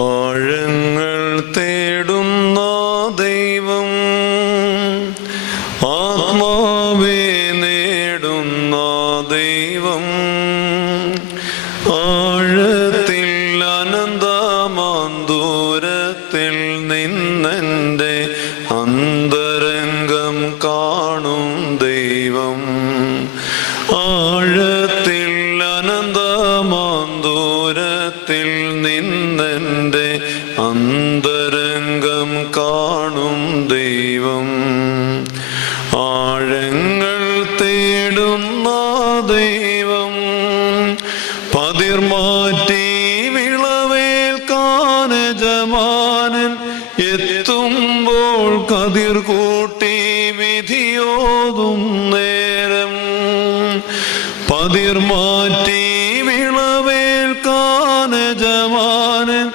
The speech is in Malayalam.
ആഴങ്ങൾ തേടുന്ന ദൈവം. ആത്മാവേ നേടുന്ന ദൈവം. ആഴത്തിൽ അനന്തമാന്തൂരത്തിൽ നിന്നെന്റെ അന്തരംഗം കാണും ദൈവം. ആഴത്തിൽ അനന്തമാന്തൂരത്തിൽ നിന്നെന്റെ അന്തരംഗം കാണും ദൈവം. ആഴങ്ങൾ തേടുന്ന ദൈവം. പതിർമാറ്റി വിളവേൽക്കാൻ ജമാനൻ എത്തുമ്പോൾ കതിർ കൂട്ടി വിധിയോതും നേരം. പതിർമാറ്റി